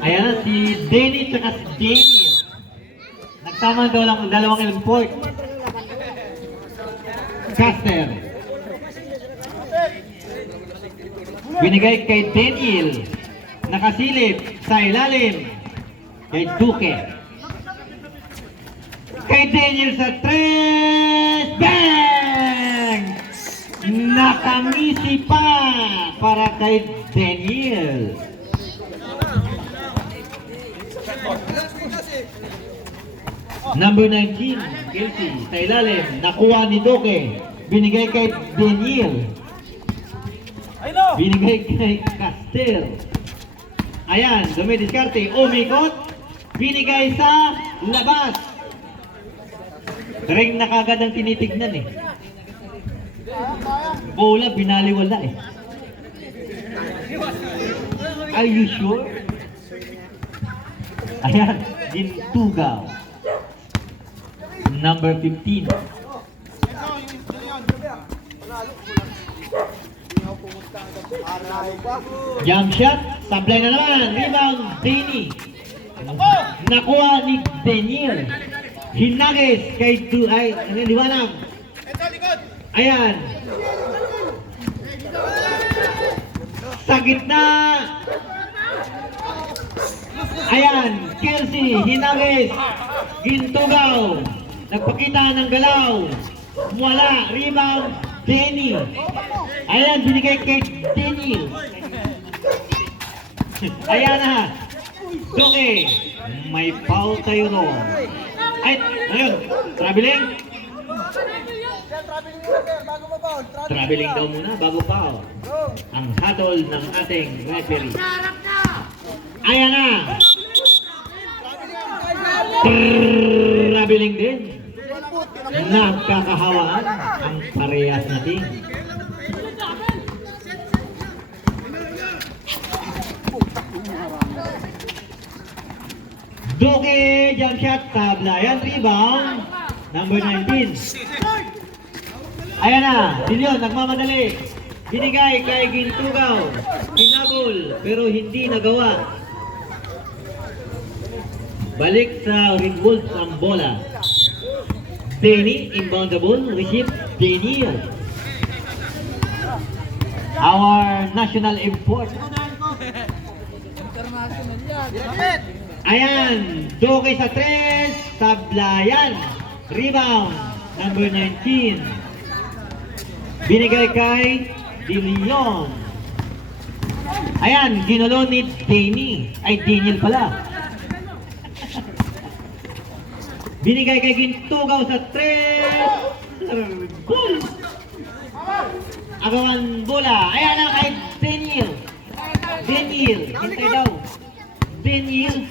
Ayan na, si Denny tsaka si Daniel. Nagtama daw lang ang dalawang import. Caster. Binigay kay Daniel. Nakasilip sa ilalim. Kay Duque. Kay Daniel sa 3. Bang! Nakamisi pa para kay Daniel. Number 19, Kelsey, sa ilalim, nakuha ni Duque, binigay kay Daniel, binigay kay Caster. Ayan, dumidiskarte, umikot, binigay sa labas. Ring na kagad ang tinitignan eh. Bola, binaliwala eh. Are you sure? Ayan, Gintugaw. Number 15. Jump shot, sablay na naman. Rebound, Denny. Nakuha ni Daniel. Hinagis kay liwanag. Ayan. Sa gitna. Ayan, Kelsey, hinagis. Gintugaw. Nagpakita ng galaw. Wala. Rebound, Denny. Ayan, binigay kay Denny. Ayan na. Duque. May foul tayo no. Ay, ayun. Traveling. Traveling daw muna bago foul. Ang hatol ng ating referee. Ayan na. Traveling din. Nagkakahawaan ang parehas natin. Duque, jump shot, tablayan, rebound. Number 19. Ayan na, Dilyon, nagmamadali. Binigay kay Gintugaw. Hinabol, pero hindi nagawa. Balik sa Red Wolves ang bola. Denny, inbound the ball, receive Daniel. Our national import. Ayan, Duque sa 3, tablayan. Rebound, number 19. Binigay kay Dilyon. Ayan, ginulo ni Denny. Ay, Daniel pala. Binigay kay Gintugaw sa 3. Goal! Agawan bola. Ayan na kay Daniel. Daniel. Hintay daw. Daniel.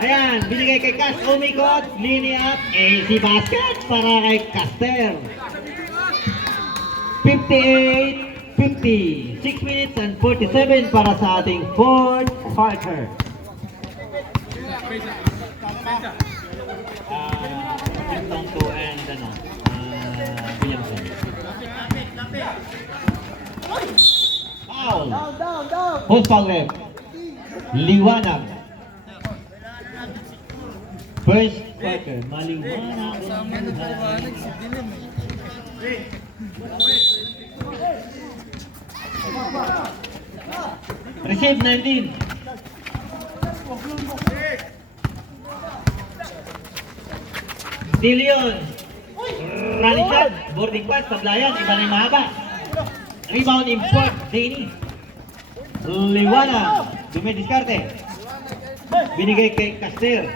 Ayan. Binigay kay Cas. Umikot. Linie up. AC basket para kay Caster. 58-50. 6 minutes and 47 para sa ating fourth quarter. Tonto and Williamson. Foul. Post foul rep. Liwanag. First quarter. Maliwanag. Receive 19. Dilyon. Running shot. Boarding pass. Tablayan. Iba na yung mahaba. Rebound import. Denny. Liwanag. Dumidiskarte. Binigay kay Caster.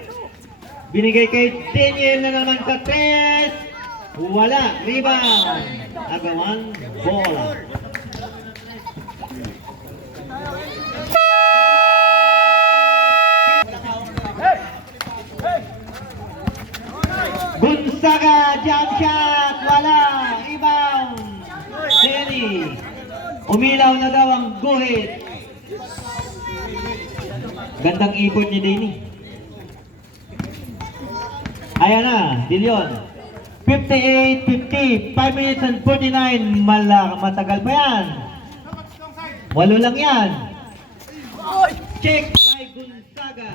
Binigay kay Daniel na naman sa 3. Wala. Rebound. Agawan. Bola. Gonzaga, jump shot, wala, rebound, Denny, umilaw na daw ang guhit. Gandang ipon ni Denny. Ayan na, Dilyon. 58-50, 5 minutes and 49, matagal pa yan. 8 lang yan. Check by Gonzaga.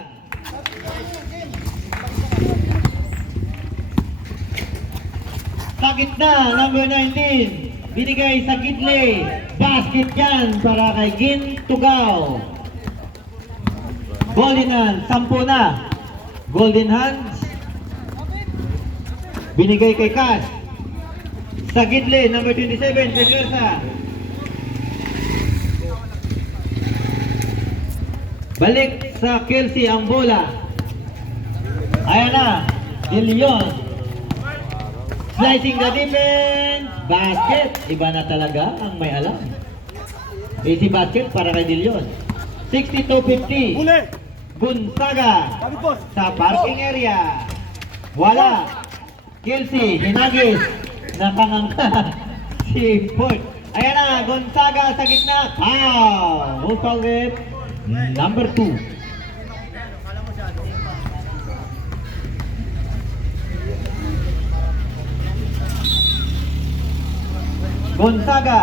Sa gitna, number 19. Binigay sa gidle. Basket yan para kay Gin Tugao. Golden Hands, 10 na. Golden Hands. Binigay kay Cash. Sa gidle, number 27, Reversa. Balik sa Kelsey ang bola. Ayan na, De Leon. Slicing the defense. Basket. Iba na talaga ang may alam. Easy basket para kay De Leon. 62-50. Gonzaga sa parking area. Wala. Kelsey, hinagis. Nakangangka si Ford. Ayan na, Gonzaga sa gitna. Who fouled it? Number 2. Gonzaga.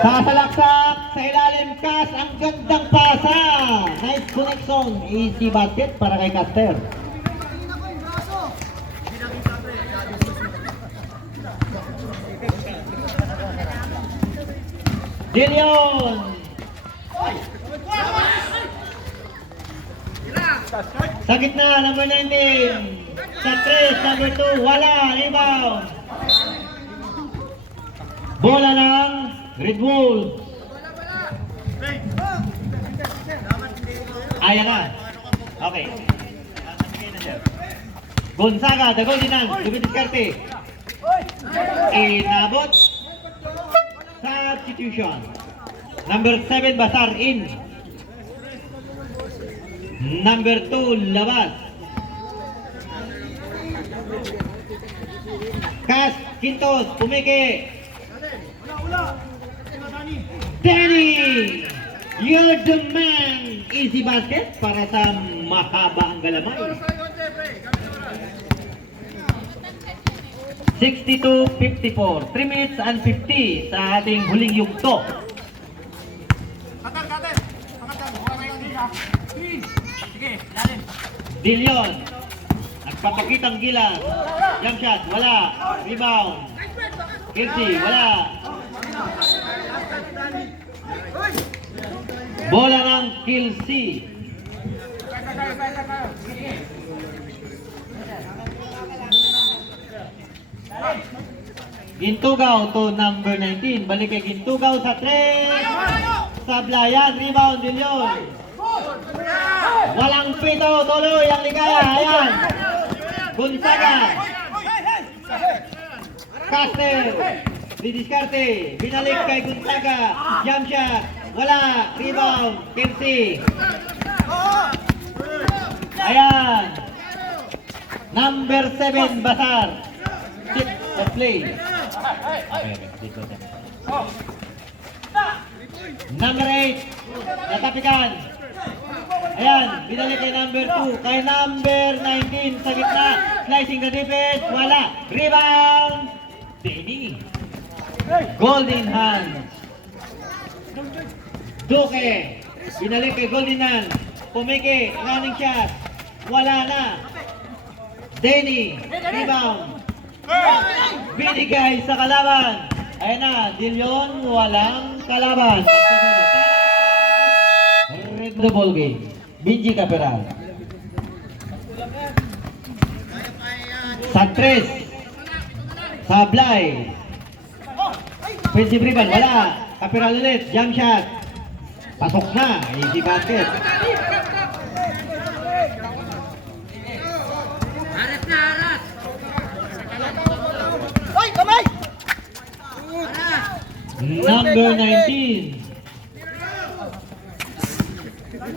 Sasalaksak sa ilalim, Cash. Ang gandang pasa. Nice connection. Easy basket para kay Caster. De Leon. Sa gitna, number 19. Sa 3, number 2. Wala. Rebound. Bola ng Red Bull. Ayan na. Okay. Gonzaga, the Golden Hands. Dumidiskarte. Inabot. Substitution. Number 7, Basar in. Number 2, Labas. Cash, Quintos, Pumeke. Danny, you're the man. Easy basket para sa mahaba ang galamay. 62-54. 3 minutes and 50 sa ating huling yugto. De Leon. Nagpapakitang gila. Jump shot. Wala. Rebound. Kelsey. Wala. Bola ng Kelsey. Gintugaw to number 19. Balik kay Gintugaw sa 3. Sablayan. Rebound. De Leon. Walang pito. Tuloy ang ligaya. Ayan. Gonzaga. Caster. Didiskarte. Binalik kay Gonzaga. Jump shot. Wala. Rebound. Kelsey. Ayan. Number 7. Basar. Tip the play. Number 8. Natapikan. Ayan. Binalik kay number 2. Kay number 19 sa gitna. Slicing the defense. Wala. Rebound. Danny. Golden Hands. Duque. Binalik kay Golden Hands. Pumike. Running shot. Wala na. Danny. Rebound. Binigay sa kalaban. Ayan na. De Leon. Walang kalaban. Red the ball game. Benji Caperal. Sa 3. Sablay. Offensive rebound. Wala. Caperal ulit. Jump shot. Pasok na. Easy basket. Number 19.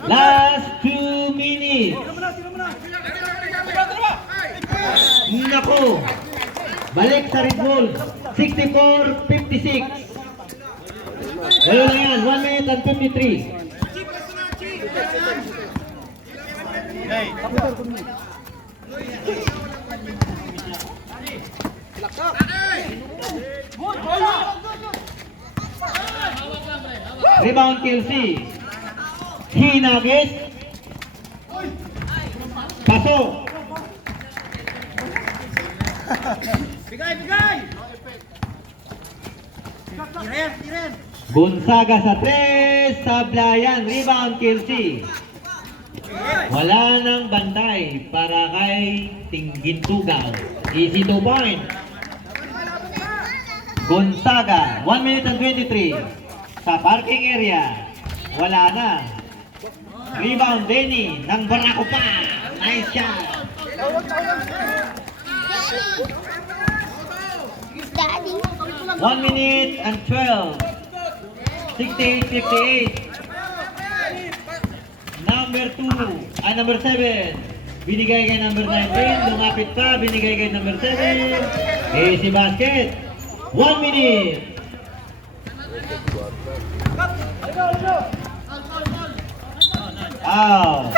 Last 2 minutes. Nako. Balik sa Red Bull. 64-56. Gano'n na yan. 1 minute and 53. Hey. Rebound Kelsey. Hinagis. Pasok. Bigay! Tiren! Gonzaga sa 3. Sablayan. Rebound Kelsey. Wala nang bantay para kay Gintugaw. Easy 2 point. Gonzaga, 1 minute and 23. Sa parking area. Wala na. Rebound Denny ng Barako pa. Nice shot. Daddy. 1 minute and 12. 68-58. Number 2, number 7. Binigay kay number 19. Lumapit pa, binigay kay number 7. Easy basket. 1 minute. Out.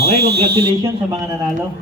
Okay, congratulations sa mga nanalo.